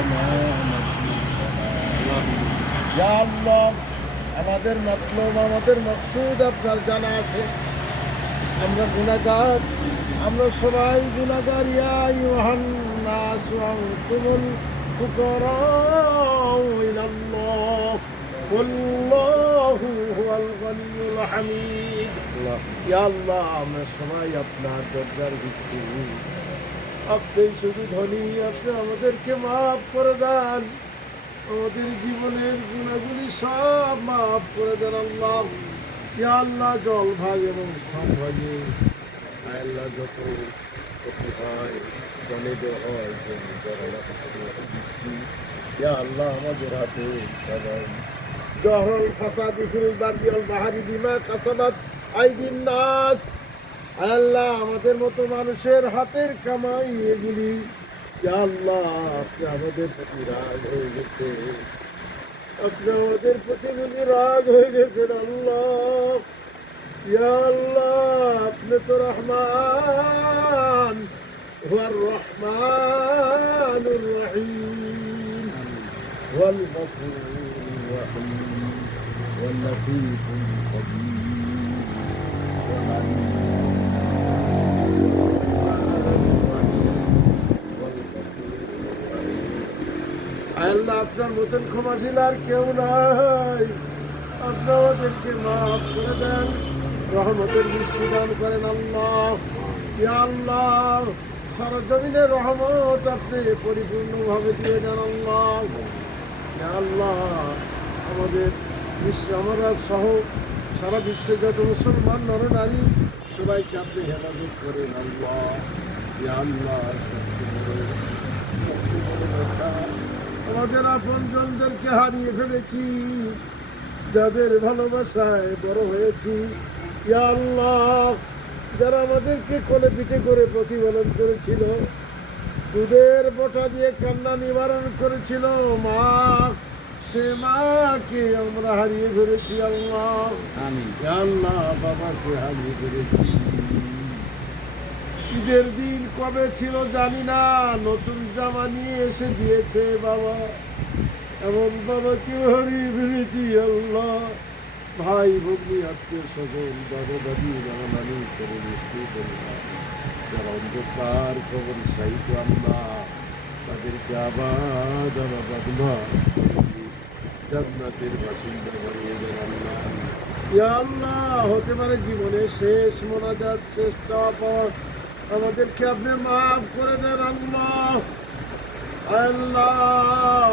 لنا نصيبنا ইয়া আল্লাহ আমাদের মতলব আমাদের মকসুদ আপনার জানা আছে আমরা গুনাহগার আমরা সবাই গুনাহগার ইয়া আইয়ুহান নাস আনতুমুল ফুকারাউ ইলাল্লাহ ওয়াল্লাহু হুয়াল গনিয়ুল হামিদ ইয়া আল্লাহ আমরা সবাই আপনার দরজার ভিত্তি আপনি শুধু ধনী আপনি আমাদেরকে মাফ করে দেন আমাদের জীবনের গুণাগুলি সব মাফ করে দেন আল্লাহ ইয়া আল্লাহ জল ভাগ এবং স্থান ভাগে আল্লাহ যত ক্ষতি হয় জলেদ হয় বৃষ্টি ইয়া আল্লাহ আমাদের হাতে সবাই জহরল ফাসাদি ফিল বারদি ওয়াল বাহরি বিমা কাসাবাত আইদিন নাস আল্লাহ আমাদের মতো মানুষের হাতের কামাই এগুলি ইয়া আল্লাহ আপনি আমাদের প্রতি রাগ হয়ে গেছে আপনি আমাদের প্রতি বুঝি রাগ হয়ে গেছেন আল্লাহ ইয়া আল্লাহ আপনি তো রহমান হুয়ার রহমানুর রহিম ওয়াল গফুরুর রহিম ওয়াল লতীফুল খবীর ওয়াল আলিম আল্লাহ আপনার মতন ক্ষমাশীল আর কেউ নাই আপনি আমাদেরকে মাফ করে দেন রহমতের বৃষ্টি দান করেন আল্লাহ ইয়া আল্লাহ সারা জমিনে রহমত আপনি পরিপূর্ণভাবে দিয়ে দেন আল্লাহ ইয়া আল্লাহ আমাদের আমরা সহ সারা বিশ্বে যত মুসলমান নরনারী সবাইকে আপনি হেফাজত করেন আল্লাহ ইয়া আল্লাহ আমাদের আপনজনদেরকে হারিয়ে ফেলেছি যাদের ভালোবাসায় বড় হয়েছি ইয়া আল্লাহ যারা আমাদেরকে কোলে পিঠে করে প্রতিপালন করেছিল দুধের বোঁটা দিয়ে কান্না নিবারণ করেছিল মা সে মাকে আমরা হারিয়ে ফেলেছি আল্লাহ ইয়া আল্লাহ বাবাকে হারিয়ে ফেলেছি ঈদের দিন কবে ছিল জানি না নতুন জামা নিয়ে এসে দিয়েছে বাবা এমন বাবাকে হারিয়ে ফেলেছি আল্লাহ ভাই ভগ্নী আত্মীয় স্বজন দাদা দাদি নানা নানি ছেলে মিষ্টি পরিবার যারা অন্ধকার খবর সাহিত আল্লাহ তাদেরকে আবাদ জান্নাতের বাসিন্দা বানিয়ে দেন আল্লাহ ইয়া আল্লাহ হতে পারে জীবনে শেষ মোনাজাত শেষ তাওবা আমাদেরকে আপনি মাফ করে দেন আল্লাহ আল্লাহ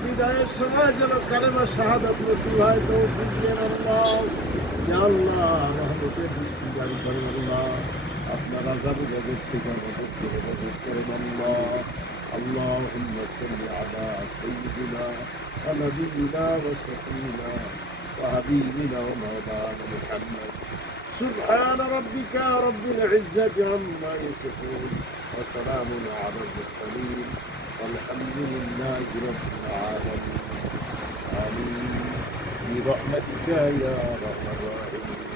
বিদায়ের সময় যেন কালেমা শাহাদাত নসিব হয় তৌফিক দেন আল্লাহ ইয়া আল্লাহ রহমতের বৃষ্টি জারি করেন আল্লাহ আপনার আযাব গজব থেকে আমাদেরকে হেফাজত করেন আল্লাহ اللهم صل على سيدنا ونبينا وشفينا وحبيبنا ومولانا محمد سبحان ربك رب العزة عما يصفون وسلام على المرسلين والحمد لله رب العالمين آمين برحمتك يا أرحم الراحمين